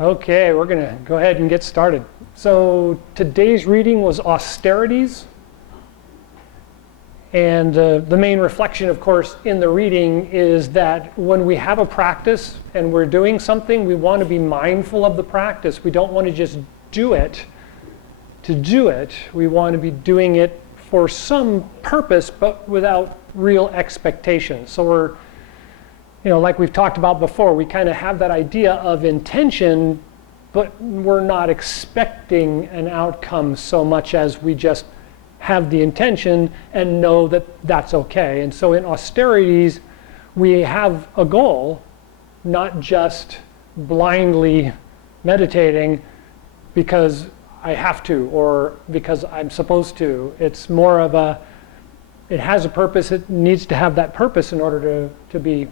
Okay, we're going to go ahead and get started. So today's reading was austerities. And the main reflection, of course, in the reading is that when we have a practice and we're doing something, we want to be mindful of the practice. We don't want to just do it to do it. We want to be doing it for some purpose, but without real expectation. So we're, like we've talked about before, we kind of have that idea of intention, but we're not expecting an outcome so much as we just have the intention and know that that's okay. And so in austerities, we have a goal, not just blindly meditating because I have to or because I'm supposed to. It's more of it has a purpose. It needs to have that purpose in order to be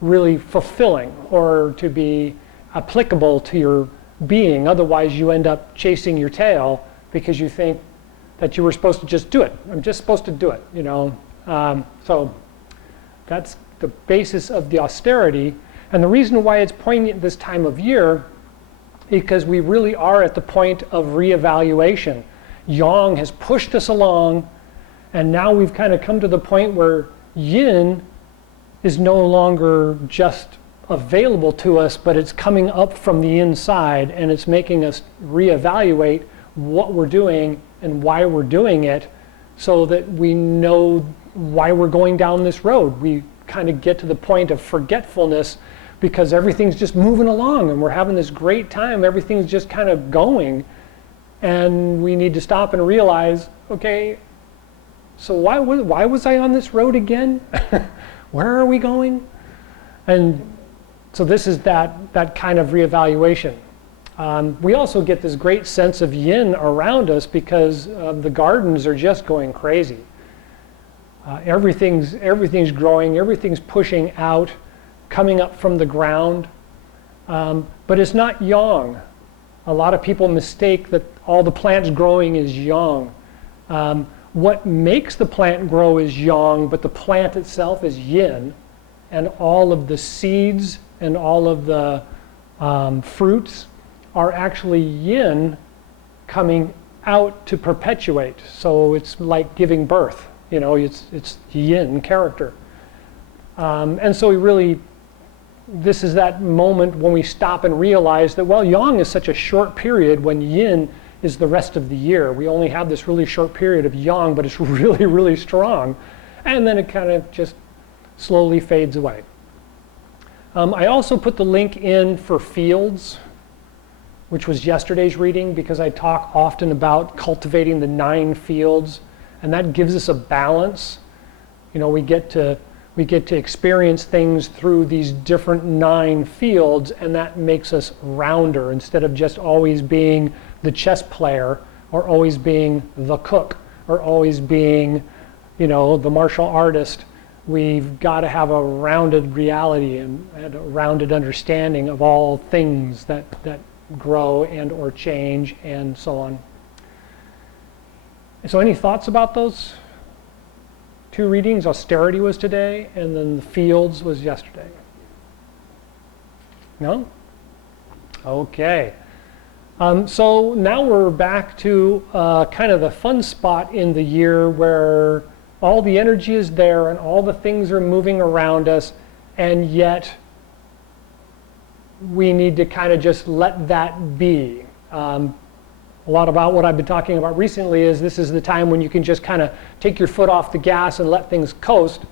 really fulfilling or to be applicable to your being. Otherwise, you end up chasing your tail because you think that you were supposed to just do it. I'm just supposed to do it, So that's the basis of the austerity. And the reason why it's poignant this time of year is because we really are at the point of reevaluation. Yang has pushed us along, and now we've kind of come to the point where yin is no longer just available to us, but it's coming up from the inside, and it's making us reevaluate what we're doing and why we're doing it so that we know why we're going down this road. We kind of get to the point of forgetfulness because everything's just moving along and we're having this great time. Everything's just kind of going, and we need to stop and realize, okay, so why was I on this road again? Where are we going? And so this is that kind of reevaluation. We also get this great sense of yin around us because the gardens are just going crazy. Everything's growing, everything's pushing out, coming up from the ground. But it's not yang. A lot of people mistake that all the plants growing is yang. What makes the plant grow is yang, but the plant itself is yin. And all of the seeds and all of the fruits are actually yin coming out to perpetuate. So it's like giving birth, it's yin character. And so this is that moment when we stop and realize that, well, yang is such a short period when yin is the rest of the year. We only have this really short period of yang, but it's really, really strong. And then it kind of just slowly fades away. I also put the link in for fields, which was yesterday's reading, because I talk often about cultivating the 9 fields, and that gives us a balance. We get to experience things through these different 9 fields, and that makes us rounder instead of just always being the chess player or always being the cook or always being, the martial artist. We've got to have a rounded reality and a rounded understanding of all things that grow and or change and so on. So any thoughts about those 2 readings? Austerity was today and then the fields was yesterday. No? Okay. So now we're back to kind of the fun spot in the year where all the energy is there and all the things are moving around us, and yet we need to kind of just let that be. A lot about what I've been talking about recently is this is the time when you can just kind of take your foot off the gas and let things coast,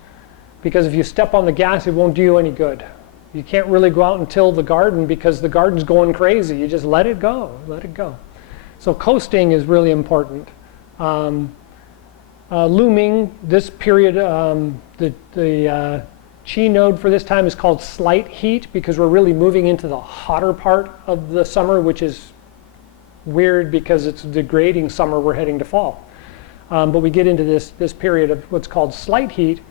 because if you step on the gas, it won't do you any good. You can't really go out and till the garden because the garden's going crazy. You just let it go, let it go. So coasting is really important. Looming, this period, the Chi node for this time is called slight heat because we're really moving into the hotter part of the summer, which is weird because it's degrading summer, we're heading to fall. But we get into this period of what's called slight heat,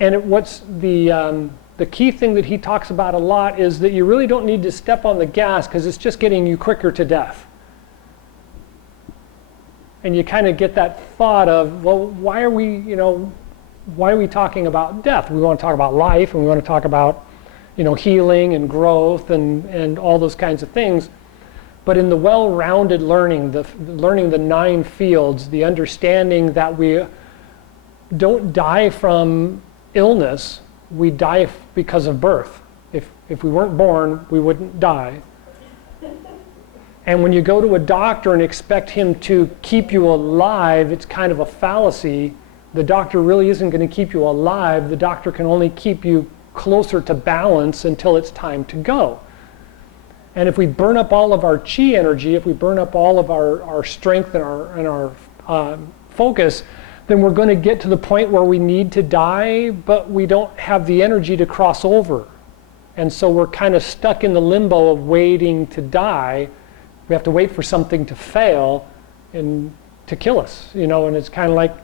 and what's the key thing that he talks about a lot is that you really don't need to step on the gas because it's just getting you quicker to death. And you kind of get that thought of, well, why are we talking about death? We want to talk about life, and we want to talk about, healing and growth and all those kinds of things. But in the well-rounded learning, learning the 9 fields, the understanding that we don't die from illness, we die because of birth. If we weren't born, we wouldn't die. And when you go to a doctor and expect him to keep you alive, it's kind of a fallacy. The doctor really isn't going to keep you alive. The doctor can only keep you closer to balance until it's time to go. And if we burn up all of our chi energy, if we burn up all of our strength and our focus, then we're going to get to the point where we need to die, but we don't have the energy to cross over. And so we're kind of stuck in the limbo of waiting to die. We have to wait for something to fail and to kill us, and it's kind of like,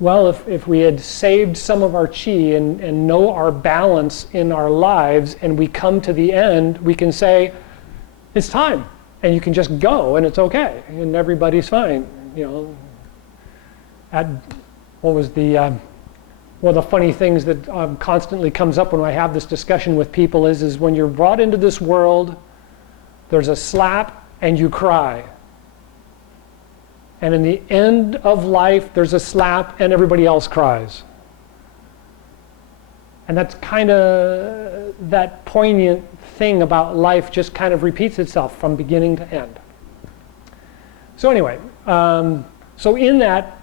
well, if we had saved some of our chi and know our balance in our lives, and we come to the end, we can say, it's time. And you can just go, and it's okay, and everybody's fine. One of the funny things that constantly comes up when I have this discussion with people is when you're brought into this world, there's a slap and you cry. And in the end of life, there's a slap and everybody else cries. And that's kind of that poignant thing about life, just kind of repeats itself from beginning to end. So anyway, so in that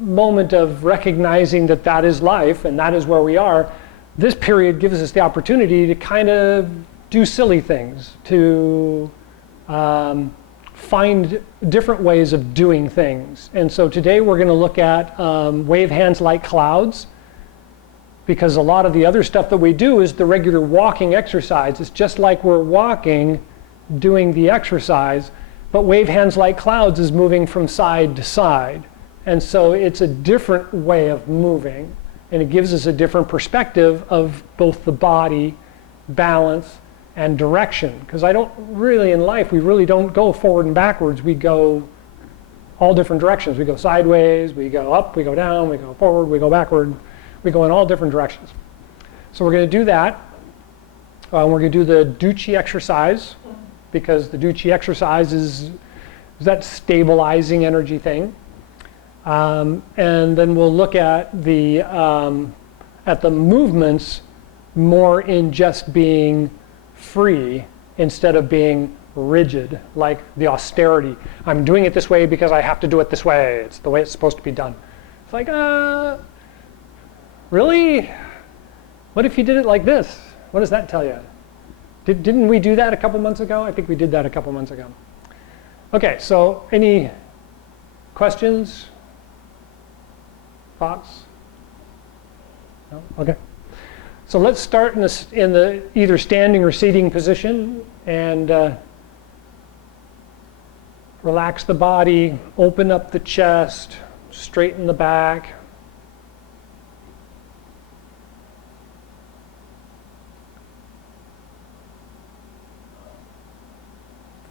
moment of recognizing that that is life and that is where we are, this period gives us the opportunity to kind of do silly things, to find different ways of doing things. And so today we're going to look at wave hands like clouds, because a lot of the other stuff that we do is the regular walking exercise. It's just like we're walking, doing the exercise, but wave hands like clouds is moving from side to side. And so it's a different way of moving, and it gives us a different perspective of both the body, balance, and direction. Because in life, we really don't go forward and backwards. We go all different directions. We go sideways, we go up, we go down, we go forward, we go backward. We go in all different directions. So we're going to do that. We're going to do the Duchi exercise, because the Duchi exercise is that stabilizing energy thing. And then we'll look at the movements more in just being free instead of being rigid, like the austerity. I'm doing it this way because I have to do it this way. It's the way it's supposed to be done. It's like, really? What if you did it like this? What does that tell you? Didn't we do that a couple months ago? I think we did that a couple months ago. Okay, so any questions? Thoughts? No? Okay. So let's start in the either standing or seating position, and relax the body, open up the chest, straighten the back.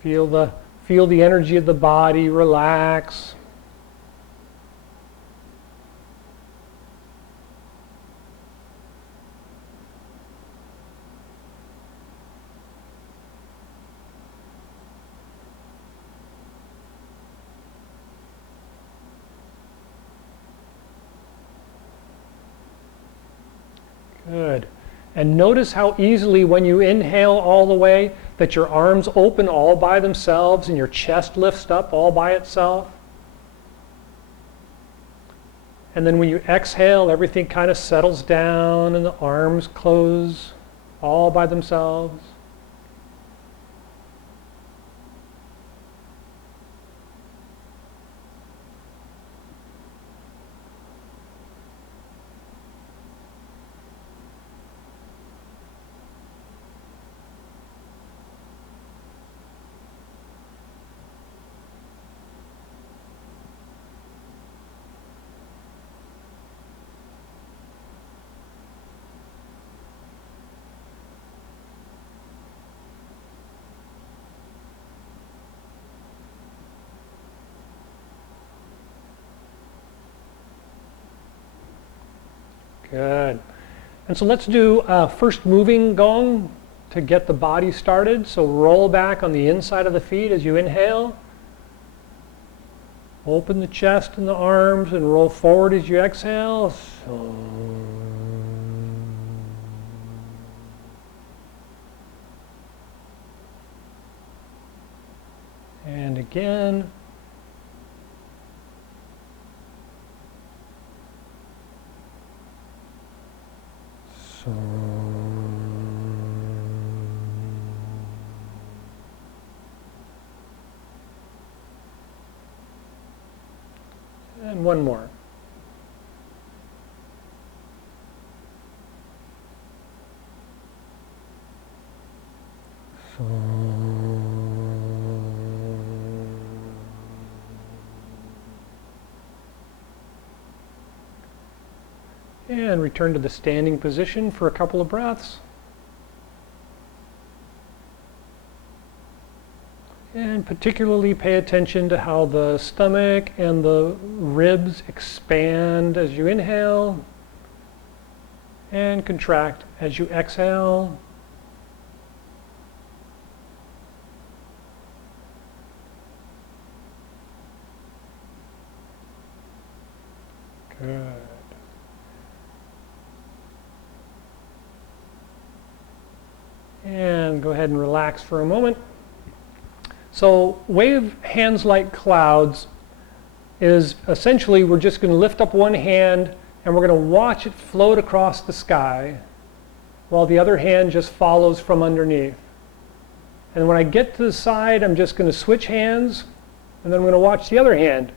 Feel the energy of the body, relax. Good. And notice how easily when you inhale all the way, that your arms open all by themselves and your chest lifts up all by itself. And then when you exhale, everything kind of settles down and the arms close all by themselves. Good. And so let's do first moving gong to get the body started. So roll back on the inside of the feet as you inhale. Open the chest and the arms and roll forward as you exhale. So. And again. So. And one more. So. And return to the standing position for a couple of breaths. And particularly pay attention to how the stomach and the ribs expand as you inhale and contract as you exhale. Good. And go ahead and relax for a moment. So wave hands like clouds is essentially we're just going to lift up one hand and we're going to watch it float across the sky while the other hand just follows from underneath. And when I get to the side, I'm just going to switch hands and then I'm going to watch the other hand.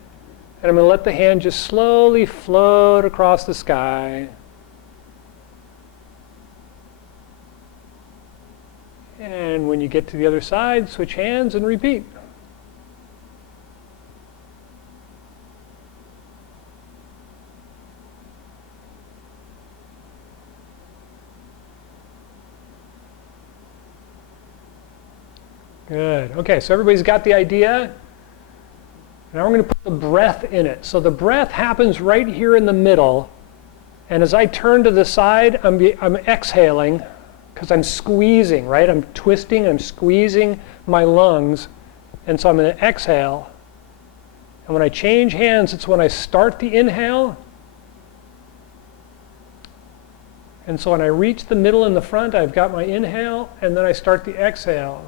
And I'm going to let the hand just slowly float across the sky. And when you get to the other side, switch hands and repeat. Good. Okay, so everybody's got the idea. Now we're going to put the breath in it. So the breath happens right here in the middle. And as I turn to the side, I'm exhaling. Because I'm squeezing, right? I'm twisting, I'm squeezing my lungs. And so I'm going to exhale. And when I change hands, it's when I start the inhale. And so when I reach the middle and the front, I've got my inhale, and then I start the exhale.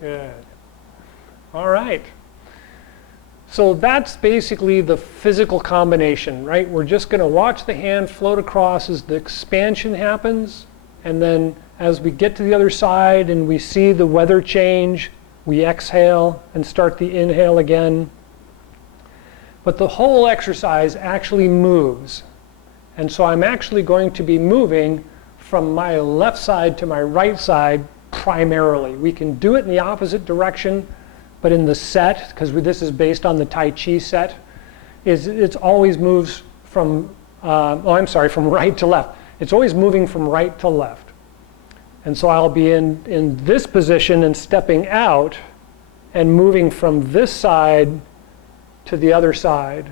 Good. All right. So that's basically the physical combination, right? We're just going to watch the hand float across as the expansion happens, and then as we get to the other side and we see the weather change, we exhale and start the inhale again. But the whole exercise actually moves. And so I'm actually going to be moving from my left side to my right side primarily. We can do it in the opposite direction, but in the set, because this is based on the Tai Chi set, it always moves from, from right to left. It's always moving from right to left. And so I'll be in this position and stepping out and moving from this side to the other side.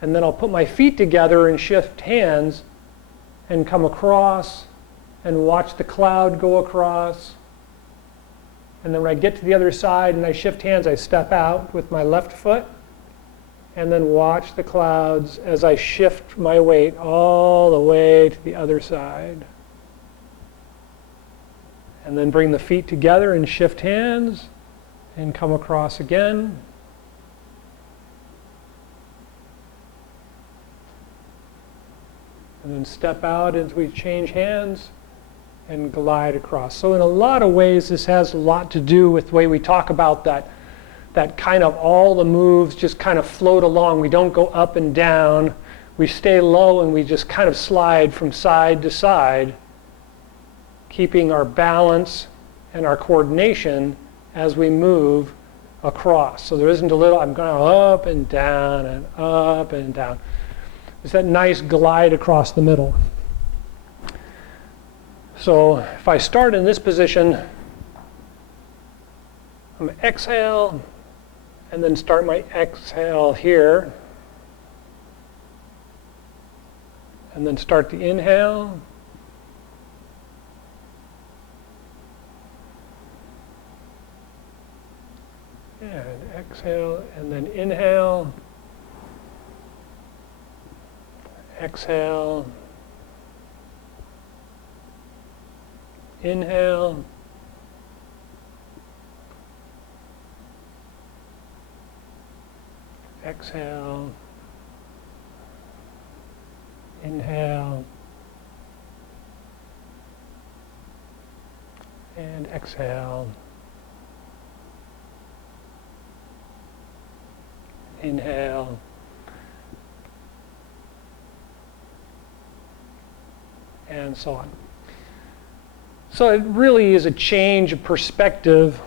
And then I'll put my feet together and shift hands and come across and watch the cloud go across. And then when I get to the other side and I shift hands, I step out with my left foot and then watch the clouds as I shift my weight all the way to the other side. And then bring the feet together and shift hands and come across again. And then step out as we change hands and glide across. So in a lot of ways, this has a lot to do with the way we talk about that kind of all the moves just kind of float along. We don't go up and down. We stay low and we just kind of slide from side to side, keeping our balance and our coordination as we move across. So there isn't a little, I'm going up and down and up and down. It's that nice glide across the middle. So if I start in this position, I'm going to exhale and then start my exhale here. And then start the inhale. And exhale, and then inhale. Exhale. Inhale. Exhale. Inhale. And exhale. Inhale. And so on. So it really is a change of perspective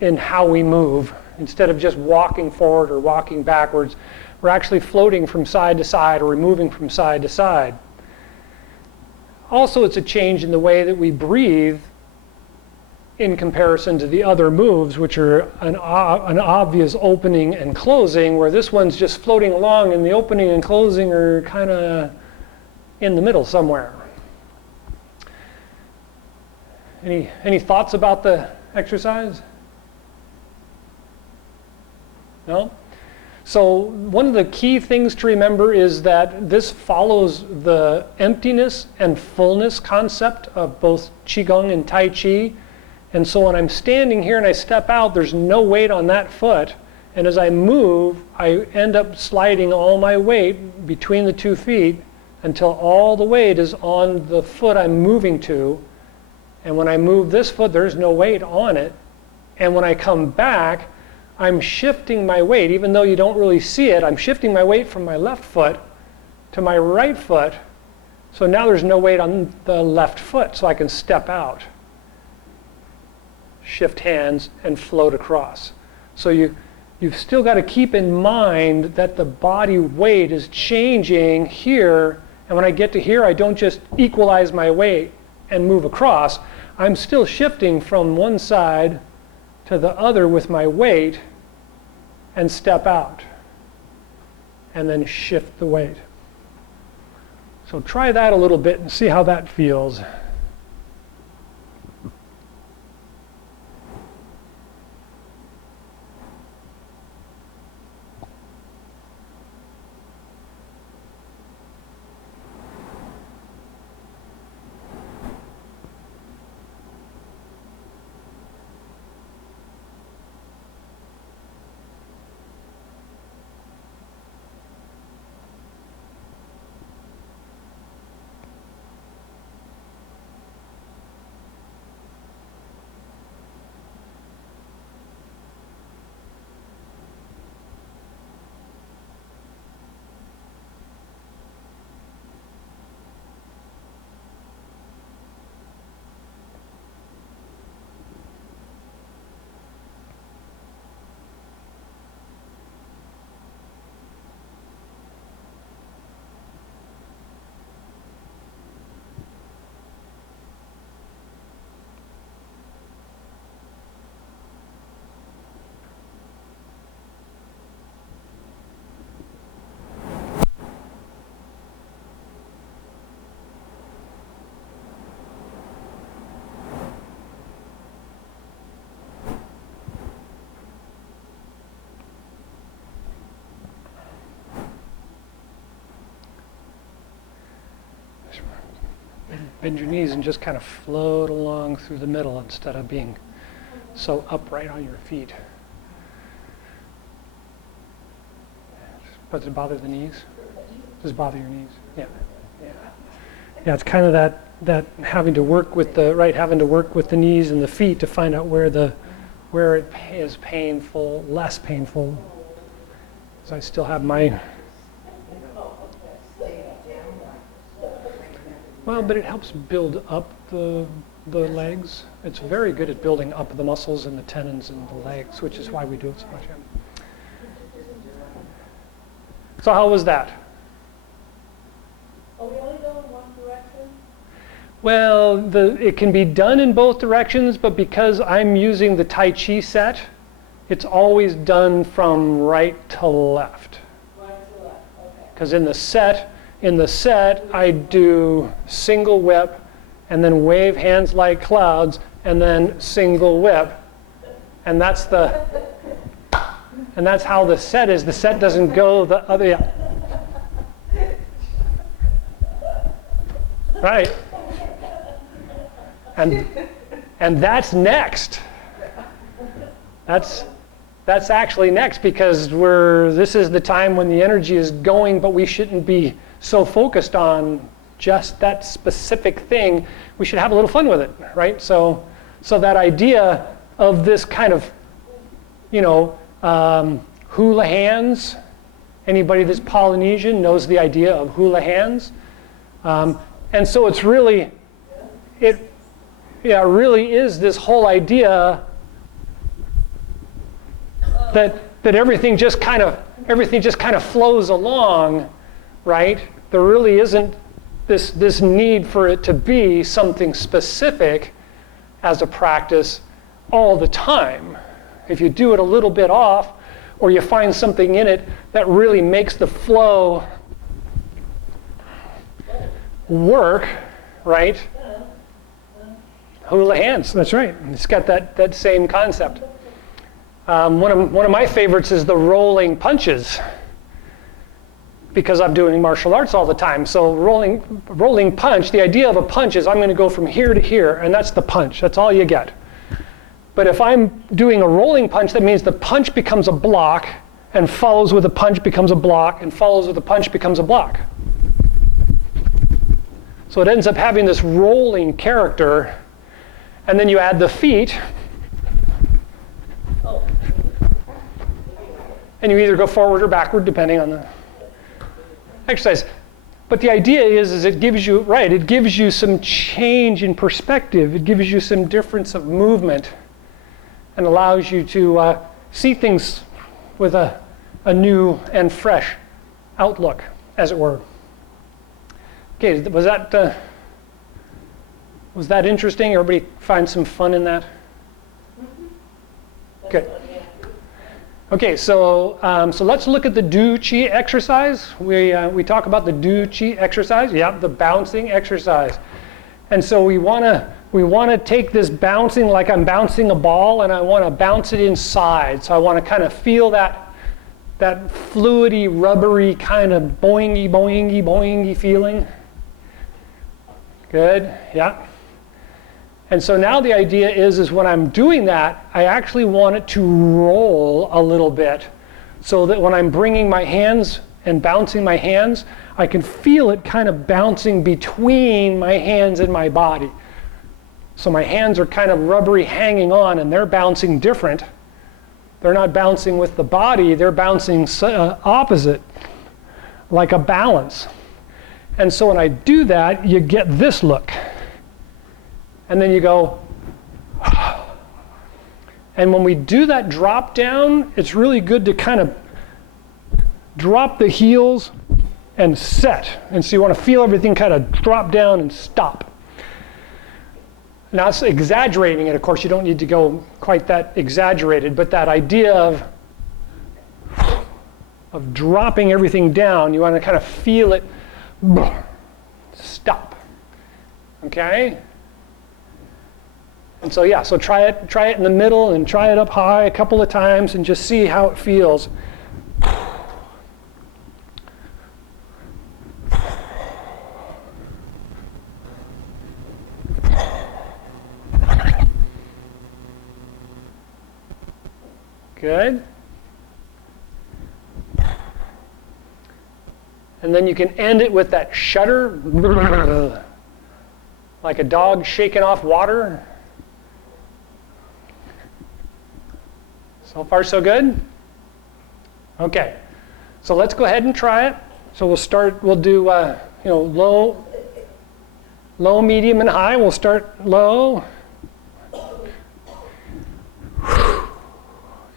in how we move. Instead of just walking forward or walking backwards, we're actually floating from side to side, or we're moving from side to side. Also, it's a change in the way that we breathe in comparison to the other moves, which are an obvious opening and closing, where this one's just floating along and the opening and closing are kind of in the middle somewhere. Any thoughts about the exercise? No? So one of the key things to remember is that this follows the emptiness and fullness concept of both Chi Gung and Tai Chi. And so when I'm standing here and I step out, there's no weight on that foot. And as I move, I end up sliding all my weight between the 2 feet until all the weight is on the foot I'm moving to. And when I move this foot, there's no weight on it. And when I come back, I'm shifting my weight. Even though you don't really see it, I'm shifting my weight from my left foot to my right foot. So now there's no weight on the left foot, so I can step out, shift hands, and float across. So you've still got to keep in mind that the body weight is changing here. And when I get to here, I don't just equalize my weight and move across. I'm still shifting from one side to the other with my weight and step out. And then shift the weight. So try that a little bit and see how that feels. Bend your knees and just kind of float along through the middle instead of being so upright on your feet. Does it bother the knees? Does it bother your knees? Yeah. Yeah. Yeah, it's kind of that having to work with the knees and the feet to find out where it is painful, less painful. So I still have my. Well, but it helps build up the legs. It's very good at building up the muscles and the tendons and the legs, which is why we do it so much. So how was that? Are we only going in one direction? Well, it can be done in both directions, but because I'm using the Tai Chi set, it's always done from right to left. Right to left, okay. Because in the set, I do single whip, and then wave hands like clouds, and then single whip, and that's how the set is. The set doesn't go the other. Yeah. Right. And that's next. That's actually next, because this is the time when the energy is going, but we shouldn't be so focused on just that specific thing. We should have a little fun with it, right? So that idea of this kind of, hula hands. Anybody that's Polynesian knows the idea of hula hands. And so it's really, really is this whole idea that everything just kind of flows along, right? There really isn't this need for it to be something specific as a practice all the time. If you do it a little bit off, or you find something in it that really makes the flow work, right? Hula hands, that's right. It's got that same concept. One of my favorites is the rolling punches, because I'm doing martial arts all the time. So rolling punch, the idea of a punch is I'm going to go from here to here, and that's the punch. That's all you get. But if I'm doing a rolling punch, that means the punch becomes a block, and follows with a punch becomes a block, and follows with a punch becomes a block. So it ends up having this rolling character, and then you add the feet, and you either go forward or backward, depending on the exercise. But the idea is it gives you some change in perspective. It gives you some difference of movement, and allows you to see things with a new and fresh outlook, as it were. Okay, was that interesting? Everybody find some fun in that? Good. Okay, so let's look at the Do Chi exercise. We talk about the Do Chi exercise. Yeah, the bouncing exercise. And so we want to take this bouncing like I'm bouncing a ball, and I want to bounce it inside. So I want to kind of feel that fluidy, rubbery kind of boingy, boingy, boingy feeling. Good, yeah. And so now the idea is when I'm doing that, I actually want it to roll a little bit, so that when I'm bringing my hands and bouncing my hands, I can feel it kind of bouncing between my hands and my body. So my hands are kind of rubbery hanging on, and they're bouncing different. They're not bouncing with the body, they're bouncing opposite, like a balance. And so when I do that, you get this look. And then you go, and when we do that drop down, it's really good to kind of drop the heels and set. And so you want to feel everything kind of drop down and stop. Now, it's exaggerating it, of course, you don't need to go quite that exaggerated, but that idea of dropping everything down, you want to kind of feel it stop. Okay? And so yeah, so try it in the middle and try it up high a couple of times and just see how it feels. Good. And then you can end it with that shudder, like a dog shaking off water. So far, so good? Okay. So let's go ahead and try it. So we'll do low, medium, and high. We'll start low.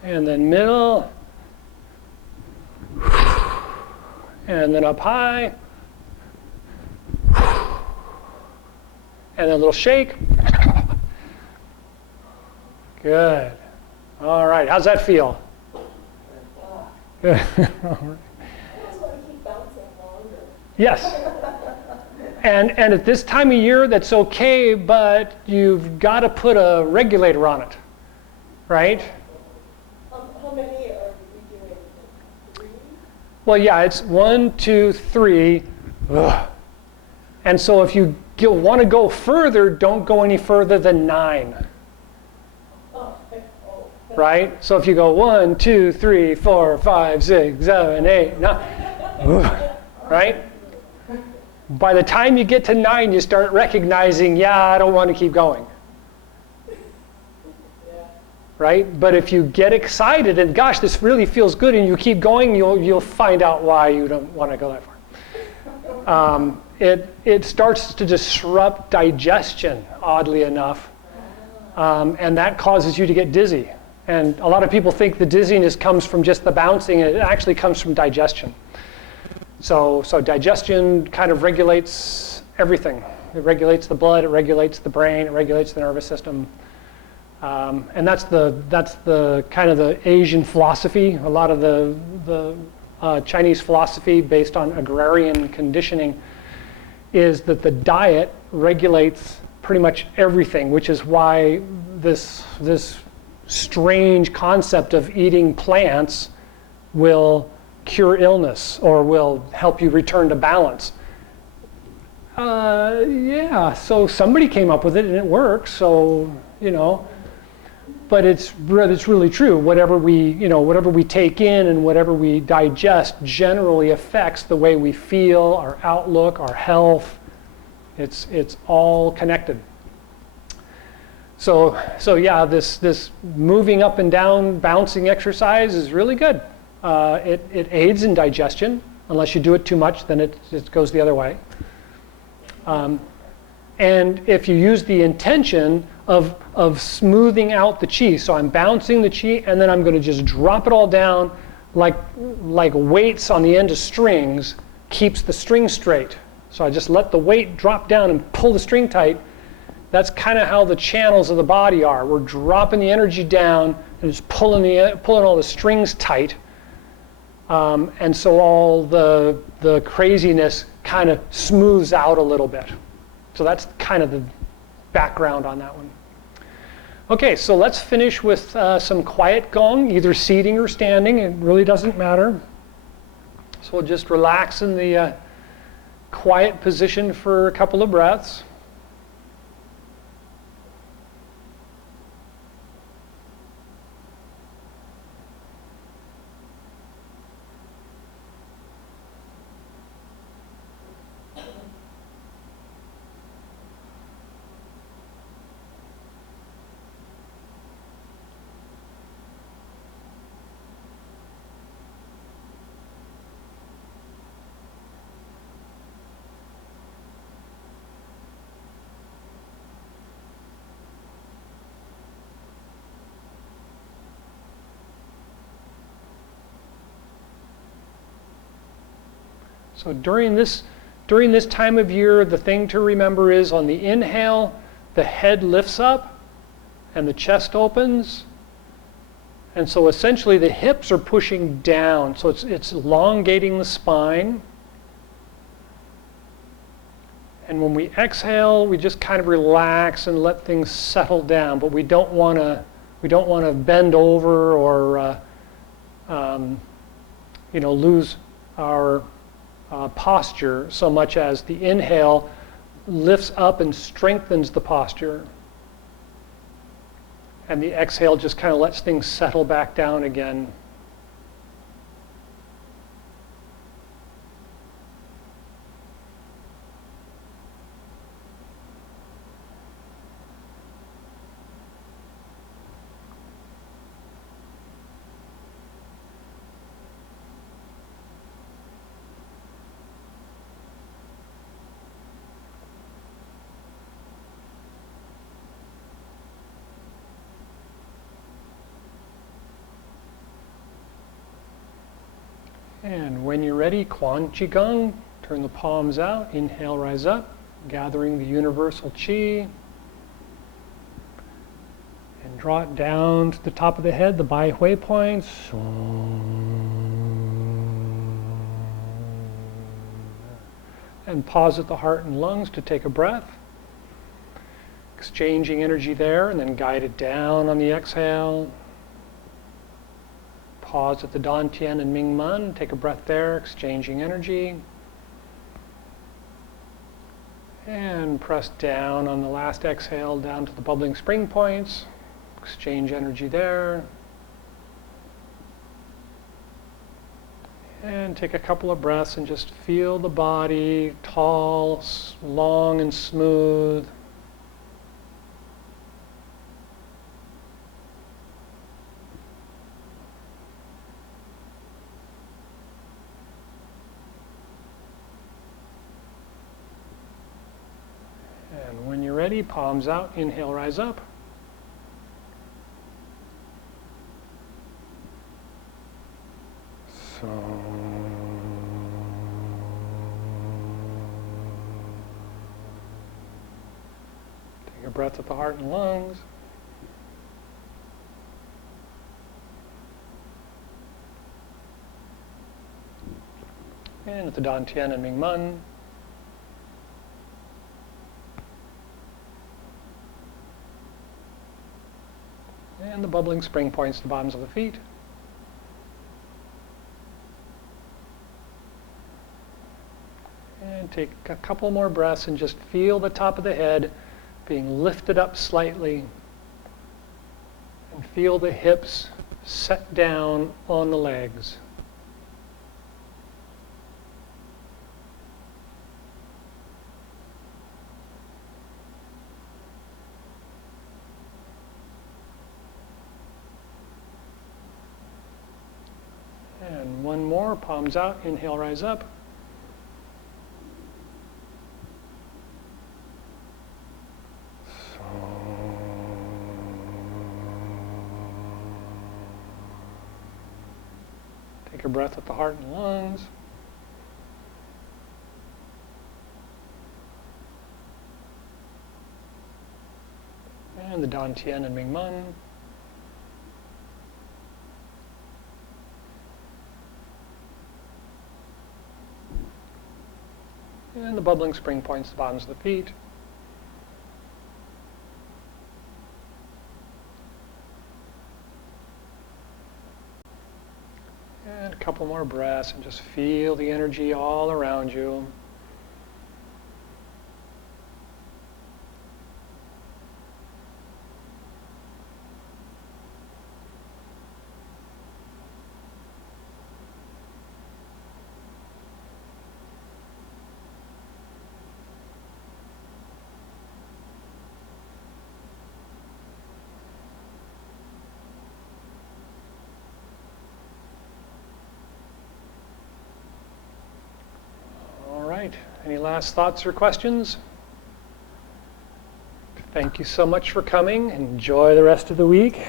And then middle. And then up high. And then a little shake. Good. All right. How's that feel? Good. All right. I just want to keep bouncing longer. Yes. And at this time of year, that's okay, but you've got to put a regulator on it, right? How many are we doing? 3? Well, yeah, it's 1, 2, 3. Ugh. And so if you want to go further, don't go any further than 9. Oh. Right? So if you go 1, 2, 3, 4, 5, 6, 7, 8, 9. Ugh. Right? By the time you get to 9, you start recognizing, I don't want to keep going. Right? But if you get excited and gosh, this really feels good, and you keep going, you'll find out why you don't want to go that far. It starts to disrupt digestion, oddly enough, and that causes you to get dizzy. And a lot of people think the dizziness comes from just the bouncing, and it actually comes from digestion. So digestion kind of regulates everything. It regulates the blood, it regulates the brain, it regulates the nervous system. And that's the kind of the Asian philosophy. A lot of the Chinese philosophy based on agrarian conditioning is that the diet regulates pretty much everything, which is why this strange concept of eating plants will cure illness or will help you return to balance. So somebody came up with it and it works, so, but it's really true. Whatever we take in and whatever we digest generally affects the way we feel, our outlook, our health. It's all connected. So yeah, this moving up and down, bouncing exercise is really good. It aids in digestion. Unless you do it too much, then it goes the other way. And if you use the intention of smoothing out the chi, so I'm bouncing the chi, and then I'm going to just drop it all down like weights on the end of strings, keeps the string straight. So I just let the weight drop down and pull the string tight. That's kind of how the channels of the body are. We're dropping the energy down and just pulling all the strings tight. And so all the craziness kind of smooths out a little bit. So that's kind of the background on that one. Okay, so let's finish with some quiet gong, either seating or standing. It really doesn't matter. So we'll just relax in the quiet position for a couple of breaths. So during this time of year, the thing to remember is on the inhale, the head lifts up and the chest opens. And so essentially the hips are pushing down. So it's elongating the spine. And when we exhale, we just kind of relax and let things settle down. But we don't want to bend over or lose our posture so much as the inhale lifts up and strengthens the posture. And the exhale just kind of lets things settle back down again. And when you're ready, Chi Gung, turn the palms out, inhale, rise up, gathering the universal chi. And draw it down to the top of the head, the Bai Hui points. And pause at the heart and lungs to take a breath. Exchanging energy there, and then guide it down on the exhale. Pause at the Dantian and Mingmen, take a breath there, exchanging energy. And press down on the last exhale, down to the bubbling spring points. Exchange energy there. And take a couple of breaths and just feel the body tall, long and smooth. And when you're ready, palms out, inhale, rise up. So, take a breath at the heart and lungs. And at the Dantian and Mingmen. And the bubbling spring points to the bottoms of the feet. And take a couple more breaths and just feel the top of the head being lifted up slightly. And feel the hips set down on the legs. And one more, palms out, inhale, rise up. Take a breath at the heart and lungs. And the Dantian and Mingmen. And the bubbling spring points to the bottoms of the feet. And a couple more breaths and just feel the energy all around you. Any last thoughts or questions? Thank you so much for coming. Enjoy the rest of the week.